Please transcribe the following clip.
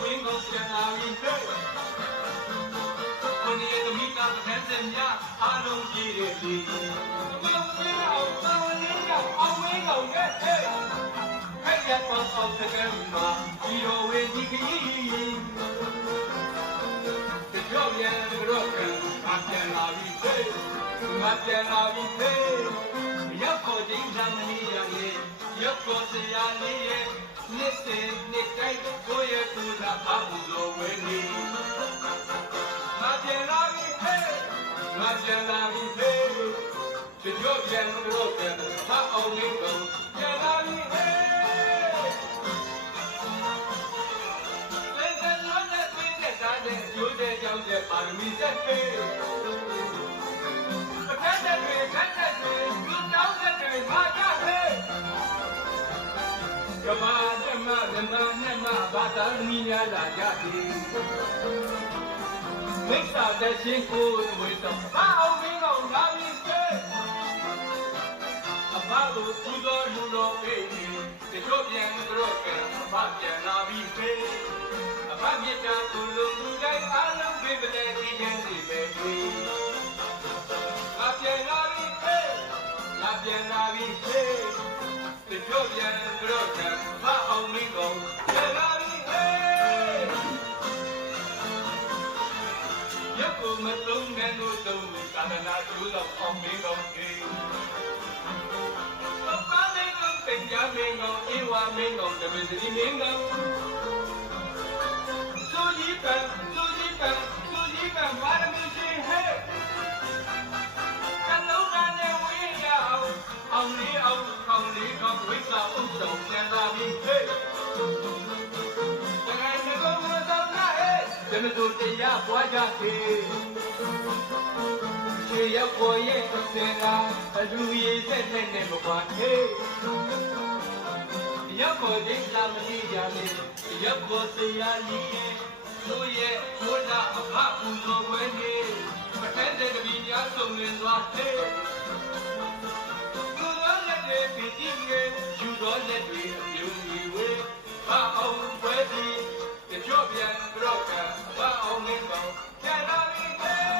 ဝင်းကုန်ပြန်လာပြီဟဲ့ကိုနေသမီးကပထမစမြအားလုံးကြည့်ရပြီဘယ်လိုလဲအောင်ပါဝင်နေတော့အဝင်းကုန်နဲ့ဟဲ့ခိုက်ရတော့အောင်စကံမှာဒီလိုဝေဒီခကြီးကြောက်ရန်ကြောက်ကငါပြန်လာပြီဟဲ့ငါပြန်လာပြီဟဲ့ရောက်ပေါ်ချင်းသမနီရလေရောက်ပေါ်စရာလေးရဲ့နှစ်စဉ်နှစ်တိုင်းကိုယ့်ရဲ့သူနာပါမှုလိုဝဲနေငါပြန်လာပြီဟဲ့ငါပြန်လာပြီဟဲ့ကြောက်ရန်ကြောက်ကငါအောင်နေတော့ပြန်လာပြီဟဲ့ရိုးတဲ့ကြောင့်ရဲ့ပါရမီတက်တဲ့ပကတ်တဲ့တွေခတ်တဲ့တွေလူတောင်းတဲ့တွေမာကြတဲ့ကမာဓမ္မဓမ္မနဲ့မဘာသာမီများလာကြသည်မိစ္ဆာတဲ့ရှင်ကိုဝေတော့ဘာအောင်မင်းကောင်လာပြီအဘလိုသူတော်လူတော်အေးဒီတို့ပြန်တို့ကဘာပြန်လာပြီဖေးအဘမြတ်တာသူလူလူတိုင်းအားလုံးပြည့်တဲ့ဒီချင်းစီပဲငါပြန်လာပြီဖေးငါပြန်လာပြီဖေးဒီတို့ပြန်တို့ကဘာအောင်မင်းကောင်ပြန်လာပြီဖေးရုပ်ကိုမလုံးနဲ့လို့သုံးကာလနာကျိုးတော့အောင်မင်းကောင်ဖေးเป็นยาเมงงอีวาเมงงจะเป็นสีเมงงซูยีเป็นมาดมีชีเฮกันลูกกันเนี่ยวิ่งยาวเอานี้เอาวิสาอุ้มส่งแกนรามีเฮยังไงไม่ก็ไม่ต้องนะเฮจะไม่ดูจะยากกว่าจะเฮเชียร์พอเย่ก็เสียงาดูเย่เส้นเนี่ยบอกว่าเฮရောက်ပေါ်ချင်းလာမကြီးကြလေရောက်ပေါ်စရာကြီးတို့ရဲ့ဘုရားအဖပူဇော်ပွဲနေပထမတဲ့တပီများစုံလင်သွားသေးသူတော်လက်တွေပြည်ကြည့်ငယ်ယူတော်လက်တွေအပြုံကြီးဝေးဘာအောင်ပွဲစီကြော့ပြန်ကြော့ကဘာအောင်မင်းကောင်